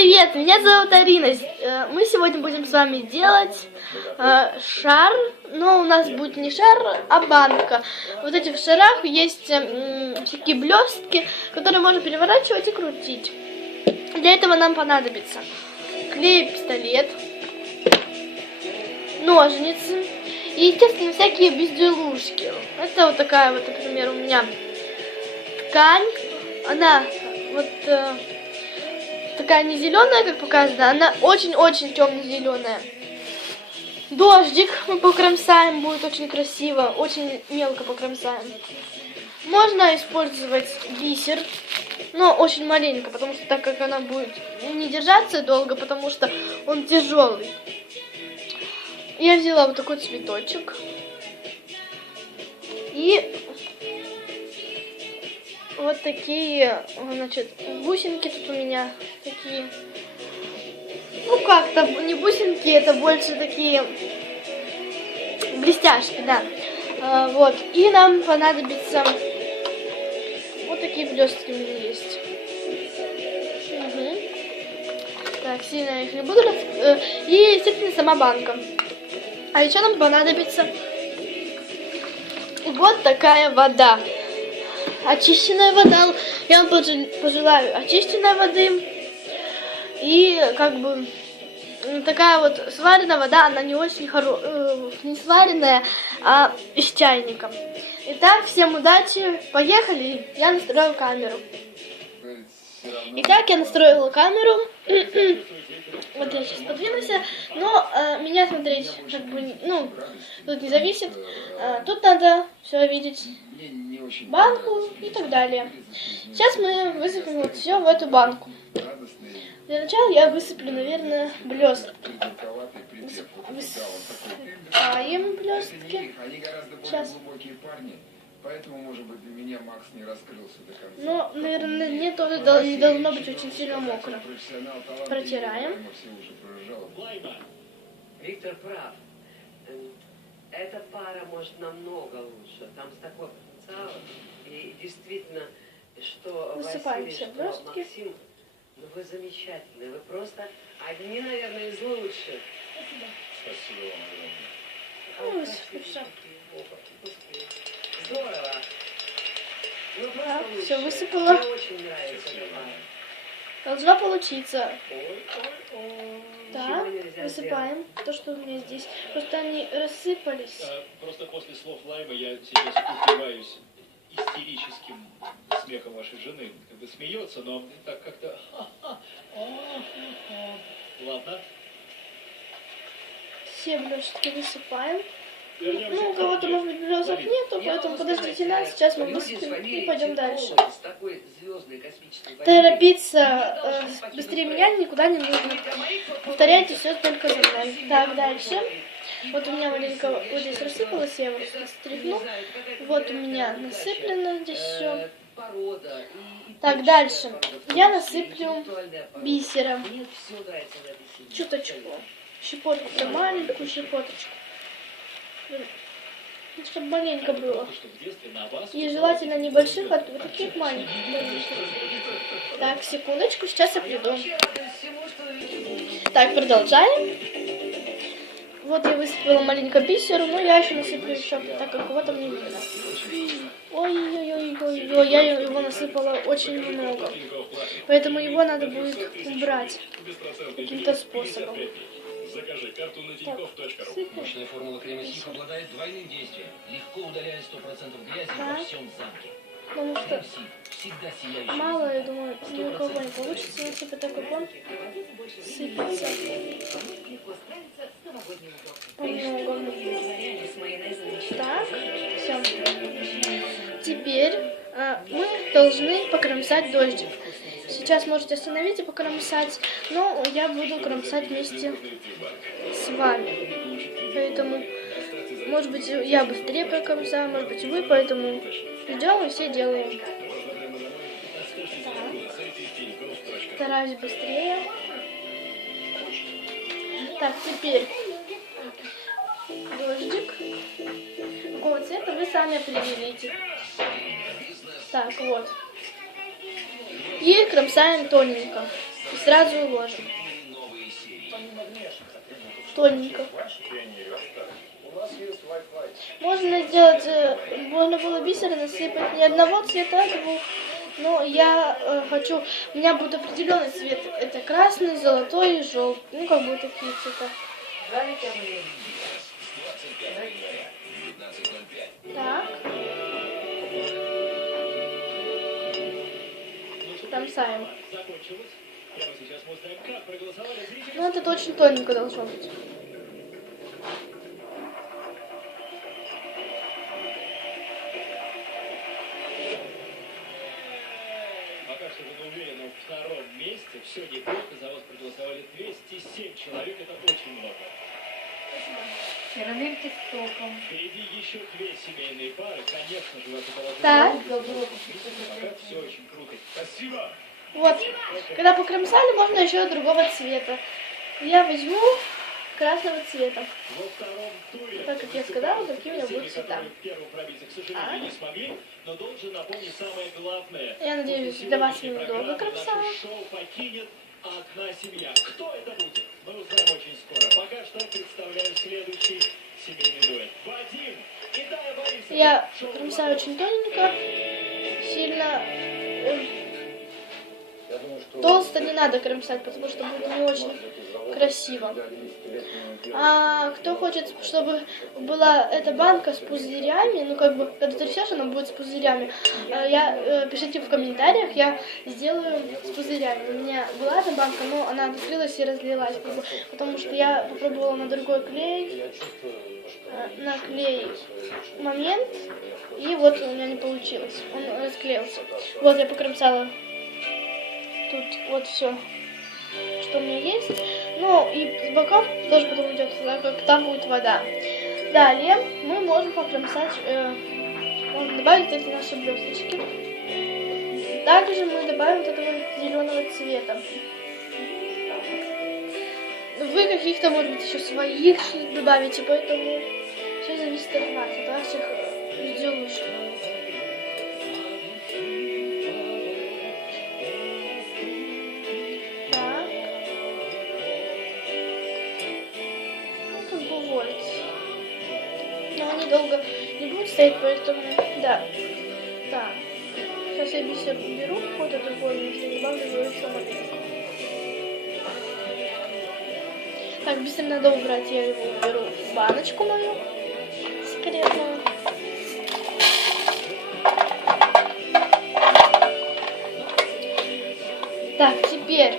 привет! Меня зовут Арина. Э, Мы сегодня будем с вами делать э, шар, но у нас будет не шар, а банка. Вот этих шарах есть м, всякие блестки, которые можно переворачивать и крутить. Для этого нам понадобится клей, пистолет, ножницы и, естественно, всякие безделушки. Это вот такая вот, например, у меня ткань. Она вот э, такая не зеленая, как показано, она очень-очень темно-зеленая. Дождик мы покромсаем, будет очень красиво, очень мелко покромсаем. Можно использовать бисер, но очень маленько, потому что так как она будет не держаться долго, потому что он тяжелый. Я взяла вот такой цветочек. И вот такие, значит, бусинки тут у меня такие. Ну как-то не бусинки, это больше такие блестяшки, да. А, вот. И нам понадобится вот такие блестки у меня есть. Мгм. Так, сильно их не буду. э, И, естественно, сама банка. А еще нам понадобится вот такая вода очищенная вода. Я вам пожел- пожелаю очищенной воды. И как бы такая вот сваренная вода, она не очень хорошая, не сваренная, а из чайника. Итак, всем удачи, поехали, я настрою камеру. Итак, я настроила камеру. Вот я сейчас подвинусь, но э, меня смотреть как бы, ну, тут не зависит. Э, тут надо все видеть банку и так далее. Сейчас мы высыпем вот все в эту банку. Для начала я высыплю, наверное, блестки. Высыпаем блестки. Сейчас. Поэтому, может быть, для меня Макс не раскрылся до конца. Но, наверное, не, тоже дол- не должно быть очень сильно мокро. Протираем. Виктор прав. Эм, Эта пара может намного лучше. Там с такой потенциалом. И действительно, что Высыпаем Василий, что. Максим, ну вы замечательные. Вы просто одни, наверное, из лучших. Спасибо вам огромное. Ну. Здорово. Ну, просто Так, лучше. всё высыпала. Мне очень нравится. Должна получиться. Ой, ой, ой. Так, высыпаем то, что у меня здесь. Просто они рассыпались. Э, Просто после слов Лайма я сейчас упиваюсь истерическим смехом вашей жены. Как бы смеется, но так как-то... Ладно. Все блестки высыпаем. Ну, у кого-то, может быть, Смотри, нету, поэтому подождите нас, э, сейчас мы высыпем и пойдем дальше. Торопиться э, быстрее меня никуда не нужно. Повторяйте все только за мной. Так, дальше. Вот у меня маленько вот здесь рассыпалось, я его стряхну. Вот у меня насыплено здесь все. Так, дальше. Я насыплю бисером. Чуточку. Щепотку, маленькую щепоточку. Чтобы маленько было. И желательно небольших, а вот таких маленьких. Так, секундочку, сейчас я приду. Так, продолжаем. Вот я высыпала маленько бисеру, но я еще насыплю еще, так как его там не видно. Ой-ой-ой-ой-ой, я его насыпала очень много. Поэтому его надо будет убрать каким-то способом. Закажи карту на тинькофф.ру. Мощная формула крема Сиф обладает двойным действием. Легко удаляет 100% грязи Так. во всем замке. Потому что всегда сияющий. мало, я думаю, ни у кого не получится насыпать, так как он сыпется много. Так, все. Теперь а, мы должны покромсать дождик. Сейчас можете остановить и покромсать, но я буду кромсать вместе с вами. Поэтому, может быть, я быстрее прокромсаю, может быть, вы, поэтому идем и все делаем. Так. Стараюсь быстрее. Так, теперь дождик. Какого цвета вы сами определите. Так, вот. И кромсаем тоненько. и сразу уложим. Тоненько. Можно сделать, э, можно было бисер насыпать не одного цвета, а двух. Но я э, хочу, у меня будет определенный цвет. Это красный, золотой и желтый. Ну, как бы такие цвета. Так. Зрители. Ну, это очень тоненько должно быть. Пока что вы на уверенном втором месте. Все неплохо. За вас проголосовали 207 человек. Это очень много. Мировым тиктоком. Впереди еще две семейные пары. Конечно же, в это положение. Так. Все очень круто. Спасибо. Вот. Когда покромсали, можно еще другого цвета. Я возьму красного цвета. Во втором туре. Так, как я сказала, какие у меня будут цвета. А? не смогли, но должен напомнить самое главное. Я надеюсь, для вас кромсала. наше шоу покинет одна семья. Кто это будет? Я Шоу кромсаю очень тоненько, сильно э, толсто не надо кромсать, потому что будет не очень красиво. А кто хочет, чтобы была эта банка с пузырями, ну как бы, когда ты трясешь, она будет с пузырями. А Я, э, пишите в комментариях, я сделаю с пузырями. У меня была эта банка, но она открылась и разлилась, как бы, потому что я попробовала на другой клей, э, на клей момент, и вот у меня не получилось, он расклеился. Вот я покромсала тут вот все, что у меня есть. Ну и с боков тоже потом идет, как там будет вода. Далее мы можем покромсать, э, добавить эти наши блесточки. Также мы добавим вот этого зеленого цвета. Вы каких-то, может быть, еще своих добавите, поэтому все зависит от вас, от ваших э, долго не будут стоять, поэтому, да. Так. Сейчас я бисер беру какой-то другой, если добавлю его еще маленько. Так, бисер надо убрать, я его беру в баночку мою секретную. Так, теперь,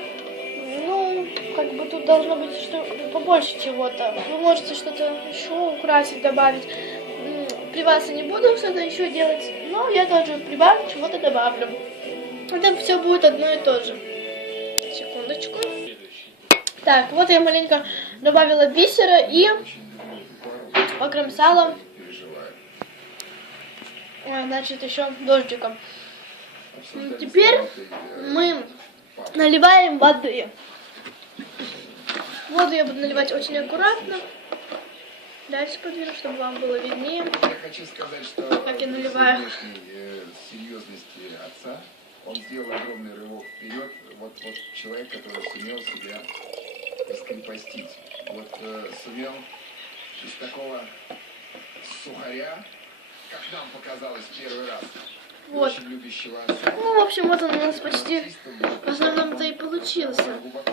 ну, как бы тут должно быть что побольше чего-то. Вы можете что-то еще украсить, добавить. М, При вас я не буду что-то еще делать, но я тоже прибавлю, чего-то добавлю. Это все будет одно и то же. Секундочку. Так, вот я маленько добавила бисера и покромсала, а, значит, еще дождиком. Теперь Мы наливаем воды. Воду я буду наливать очень аккуратно. Дальше подвину, чтобы вам было виднее. Я хочу сказать, что Как я наливаю. э, серьезности отца, он сделал огромный рывок вперед. Вот, вот человек, который сумел себя раскрепостить. Вот э, сумел из такого сухаря, как нам показалось первый раз, Вот. очень любящего отца, Ну, в общем, вот он у нас почти в основном-то и получился. глубоко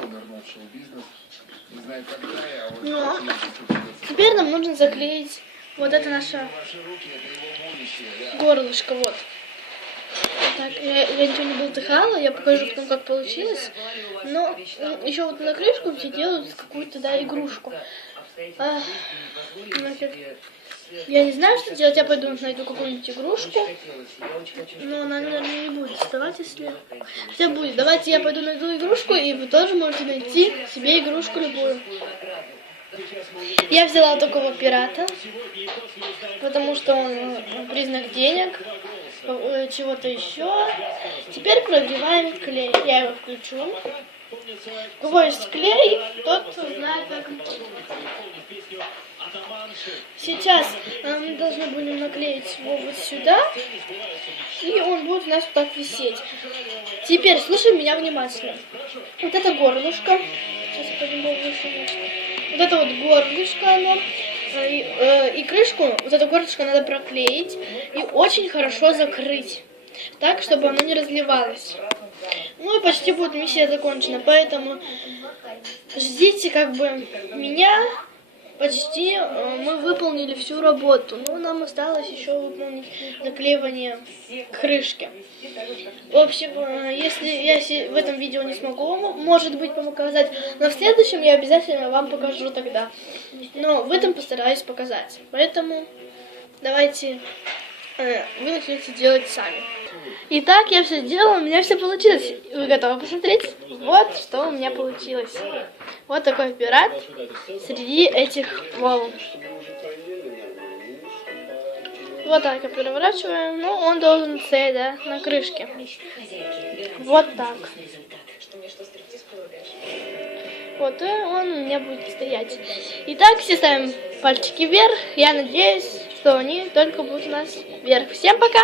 Теперь нам нужно заклеить вот это наше горлышко, вот. Так, я, я ничего не болтыхала, я покажу потом, как получилось. Но еще вот на крышку все делают какую-то, да, игрушку. А. Я не знаю, что делать, я пойду найду какую-нибудь игрушку. Но она, наверное, не будет доставать, если... Хотя будет. Давайте я пойду найду игрушку, и вы тоже можете найти себе игрушку любую. Я взяла такого пирата, потому что он признак денег, э, чего-то еще. Теперь прогреваем клей. Я его включу. У кого есть клей, тот знает, как Сейчас э, мы должны будем наклеить его вот сюда, и он будет у нас вот так висеть. Теперь слушай меня внимательно. Вот это горлышко. Сейчас повыше. Вот это вот горлышко оно. Э, И, э, и крышку, вот это горлышко надо проклеить и очень хорошо закрыть. Так, чтобы оно не разливалось. Ну и почти будет миссия закончена, поэтому ждите как бы меня. Почти э, мы выполнили всю работу. Но нам осталось еще выполнить заклеивание крышки. В общем, э, если я в этом видео не смогу может быть, вам показать, но в следующем я обязательно вам покажу тогда. Но в этом постараюсь показать. Поэтому давайте э, вы начнете делать сами. Итак, я все сделала, у меня все получилось. Вы готовы посмотреть? Вот что у меня получилось. Вот такой пират среди этих волн. Вот так я переворачиваю. Ну, он должен стоять, да, на крышке. Вот так. Вот, и он у меня будет стоять. Итак, все ставим пальчики вверх. Я надеюсь, что они только будут у нас вверх. Всем пока!